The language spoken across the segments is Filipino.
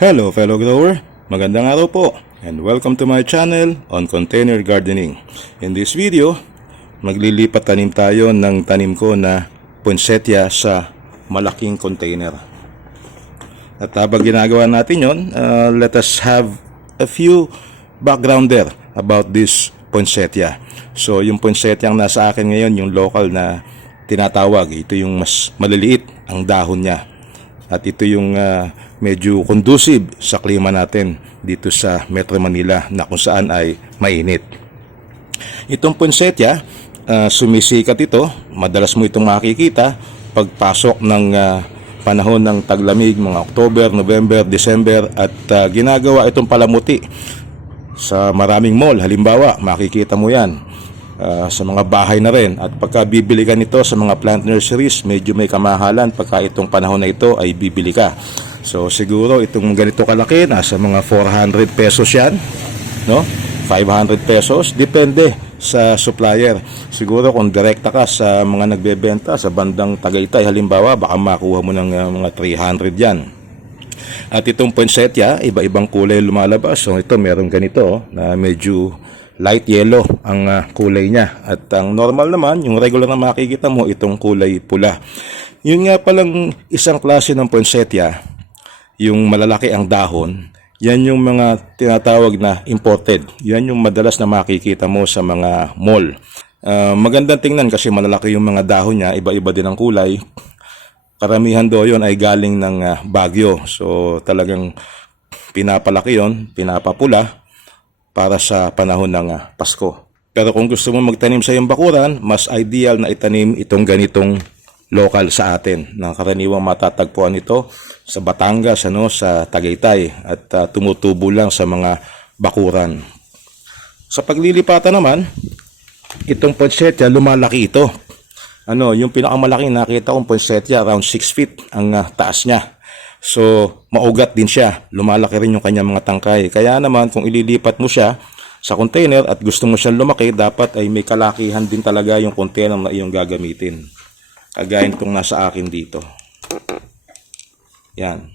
Hello fellow grower, magandang araw po and welcome to my channel on container gardening. In this video, maglilipat tanim tayo ng tanim ko na poinsettia sa malaking container. At habang ginagawa natin yon, let us have a few backgrounder about this poinsettia. So yung poinsettia ang nasa akin ngayon, yung local na tinatawag, ito yung mas maliliit ang dahon niya. At ito yung medyo conducive sa klima natin dito sa Metro Manila na kung saan ay mainit. Itong poinsettia, sumisikat ito. Madalas mo itong makikita pagpasok ng panahon ng taglamig, mga October, November, December, at ginagawa itong palamuti sa maraming mall. Halimbawa, makikita mo yan sa mga bahay na rin. At pagka bibili ka nito sa mga plant nurseries, medyo may kamahalan pagka itong panahon na ito ay bibili ka. So siguro itong ganito kalaki, nasa mga 400 pesos yan, no? 500 pesos, depende sa supplier. Siguro kung direkta ka sa mga nagbebenta sa bandang Tagaytay halimbawa, baka makuha mo ng mga 300 yan. At itong poinsettia, iba-ibang kulay lumalabas. So ito meron ganito na medyo light yellow ang kulay niya. At ang normal naman, yung regular na makikita mo, itong kulay pula. Yun nga palang isang klase ng poinsettia, yung malalaki ang dahon, yan yung mga tinatawag na imported. Yan yung madalas na makikita mo sa mga mall. Magandang tingnan kasi malalaki yung mga dahon niya, iba-iba din ang kulay. Karamihan do yon ay galing ng Baguio. So talagang pinapalaki yon, pinapapula para sa panahon ng Pasko. Pero kung gusto mo magtanim sa iyong bakuran, mas ideal na itanim itong ganitong local sa atin. Na karaniwang matatagpuan ito sa Batangas, sa Tagaytay, at tumutubo lang sa mga bakuran. Sa paglilipatan naman, itong poinsettia, lumalaki ito. Yung pinakamalaki nakita kong poinsettia, around 6 feet ang taas niya. So, maugat din siya. Lumalaki rin yung kanyang mga tangkay. Kaya naman, kung ililipat mo siya sa container at gusto mo siyang lumaki, dapat ay may kalakihan din talaga yung container na iyong gagamitin. Kagaya itong nasa akin dito. Yan.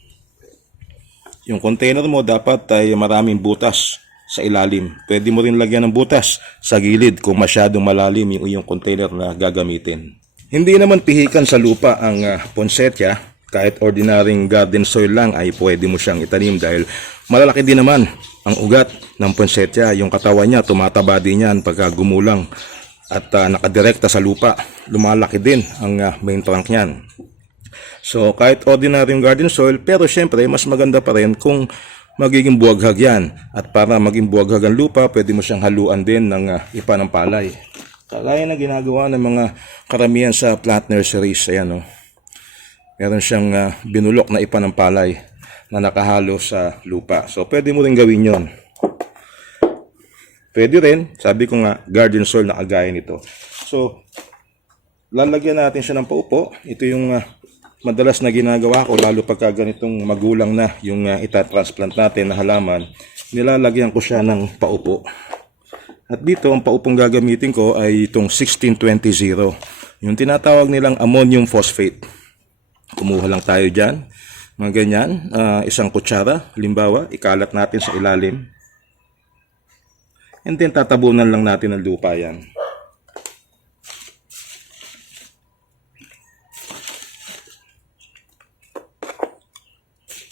Yung container mo dapat ay maraming butas sa ilalim. Pwede mo rin lagyan ng butas sa gilid kung masyadong malalim yung iyong container na gagamitin. Hindi naman pihikan sa lupa ang poinsettia. Kahit ordinaryong garden soil lang ay pwede mo siyang itanim dahil malalaki din naman ang ugat ng poinsettia. Yung katawan niya, tumataba din yan pagka gumulang at nakadirekta sa lupa. Lumalaki din ang main trunk niyan. So kahit ordinaryong garden soil, pero syempre mas maganda pa rin kung magiging buwaghag yan. At para maging buwaghag ang lupa, pwede mo siyang haluan din ng ipa ng palay. Kagaya na ginagawa ng mga karamihan sa plant nurseries. Ayan, meron siyang binulok na ipa ng palay na nakahalo sa lupa. So, pwede mo rin gawin yon. Pwede rin, sabi ko nga, garden soil na kagaya nito. So, lalagyan natin siya ng paupo. Ito yung madalas na ginagawa ko, lalo pagka ganitong magulang na yung itatransplant natin na halaman. Nilalagyan ko siya ng paupo. At dito, ang paupong gagamitin ko ay itong 1620. Yung tinatawag nilang ammonium phosphate. Kumuha lang tayo dyan, mga ganyan, isang kutsara, halimbawa, ikalat natin sa ilalim. And then tatabunan lang natin ng lupa yan.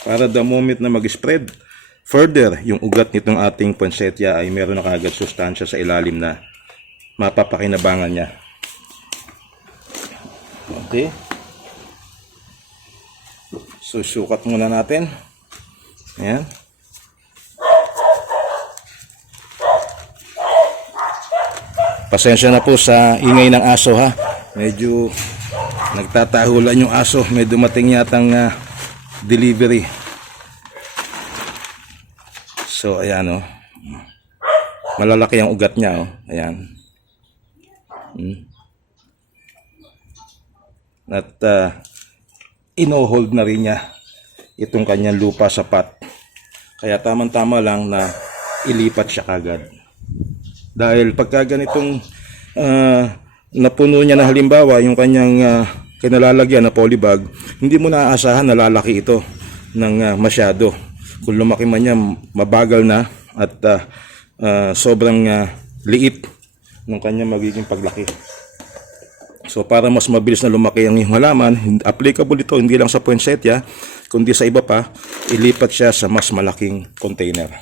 Para the moment na mag-spread further, yung ugat nitong ating poinsettia ay meron na kagad sustansya sa ilalim na mapapakinabangan niya. Okay. Susukat muna natin. Ayan. Pasensya na po sa ingay ng aso ha. Medyo nagtatahulan yung aso. May dumating yatang delivery. So ayan malalaki ang ugat niya Ayan. At ino-hold na rin niya itong kanyang lupa sa pot. Kaya tamang-tama lang na ilipat siya kagad. Dahil pagka ganitong napuno niya na halimbawa yung kanyang kinalalagyan na polybag, hindi mo naaasahan na lalaki ito ng masyado. Kung lumaki man yan, mabagal na at sobrang liit ng kanyang magiging paglaki. So para mas mabilis na lumaki ang iyong halaman, applicable ito hindi lang sa poinsettia, kundi sa iba pa, ilipat siya sa mas malaking container.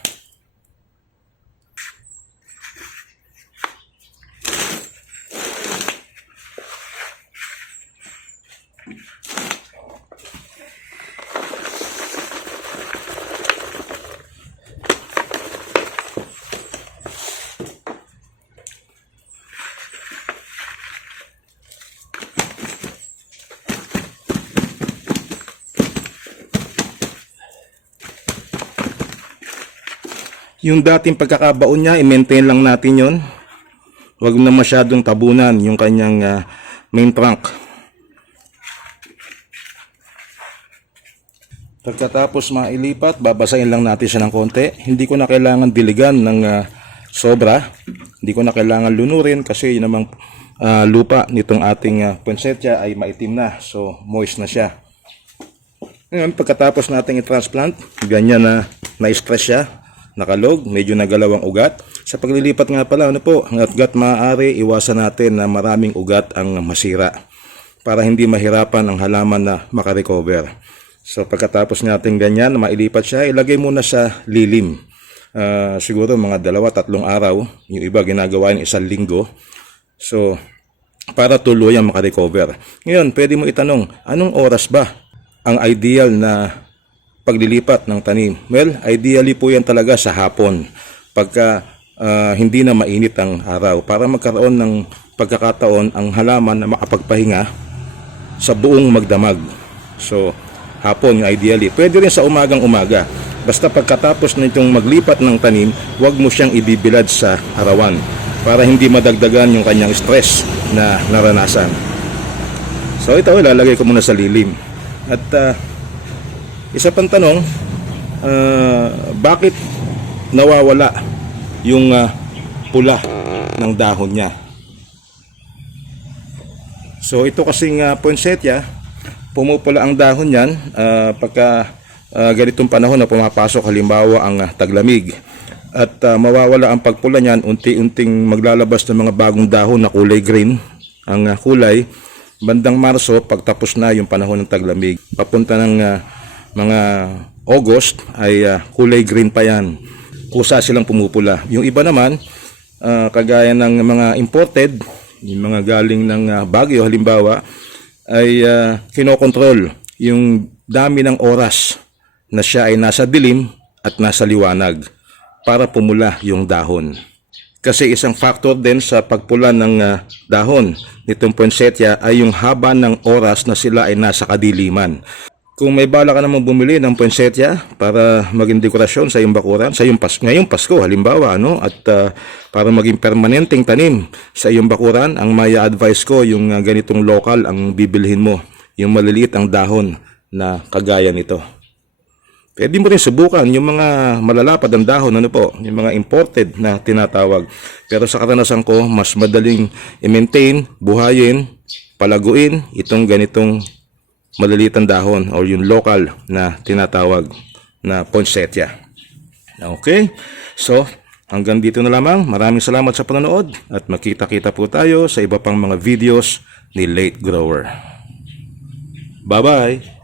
Yung dating pagkakabaon niya, i-maintain lang natin yon. Huwag na masyadong tabunan yung kanyang main trunk. Pagkatapos mailipat, babasahin lang natin siya ng konti. Hindi ko na kailangan diligan ng sobra. Hindi ko na kailangan lunurin kasi yun namang lupa nitong ating poinsettia ay maitim na. So moist na siya. Ngayon, pagkatapos natin i-transplant, ganyan na na-stress siya. Nakalog, medyo nagalaw ang ugat. Sa paglilipat nga pala, hanggat maaari, iwasan natin na maraming ugat ang masira para hindi mahirapan ang halaman na makarecover. So pagkatapos natin ganyan, mailipat siya, ilagay muna sa lilim. Siguro mga 2-3 araw, yung iba ginagawa ng 1 linggo. So para tuluyang makarecover. Ngayon, pwede mo itanong, anong oras ba ang ideal na paglilipat ng tanim? Well, ideally po yan talaga sa hapon, pagka hindi na mainit ang araw, para magkaroon ng pagkakataon ang halaman na makapagpahinga sa buong magdamag. So hapon ideally, pwede rin sa umaga, basta pagkatapos nitong maglipat ng tanim, huwag mo siyang ibibilad sa arawan para hindi madagdagan yung kanyang stress na naranasan. So ito, ilalagay ko muna sa lilim. At isa pang tanong, bakit nawawala yung pula ng dahon niya? So ito kasing poinsettia, pumupula ang dahon niyan pagka ganitong panahon na pumapasok halimbawa ang taglamig. At mawawala ang pagpula niyan, unti-unting maglalabas ng mga bagong dahon na kulay green ang kulay. Bandang Marso, pagtapos na yung panahon ng taglamig, papunta ng mga August ay kulay green pa yan. Kusa silang pumupula. Yung iba naman, kagaya ng mga imported, yung mga galing ng Baguio halimbawa, ay kinokontrol yung dami ng oras na siya ay nasa dilim at nasa liwanag para pumula yung dahon. Kasi isang factor din sa pagpula ng dahon nitong poinsettia ay yung haba ng oras na sila ay nasa kadiliman. Kung may bala ka namang bumili ng poinsettia para maging dekorasyon sa iyong bakuran, ngayong Pasko halimbawa, at para maging permanenteng tanim sa iyong bakuran, ang may advice ko yung ganitong local ang bibilhin mo, yung maliliit ang dahon na kagaya nito. Pwede mo rin subukan yung mga malalapad ang dahon, yung mga imported na tinatawag. Pero sa karanasan ko, mas madaling i-maintain, buhayin, palaguin itong ganitong maliliit ang dahon o yung local na tinatawag na poinsettia. Okay? So, hanggang dito na lamang. Maraming salamat sa panonood at magkita-kita po tayo sa iba pang mga videos ni Late Grower. Bye-bye!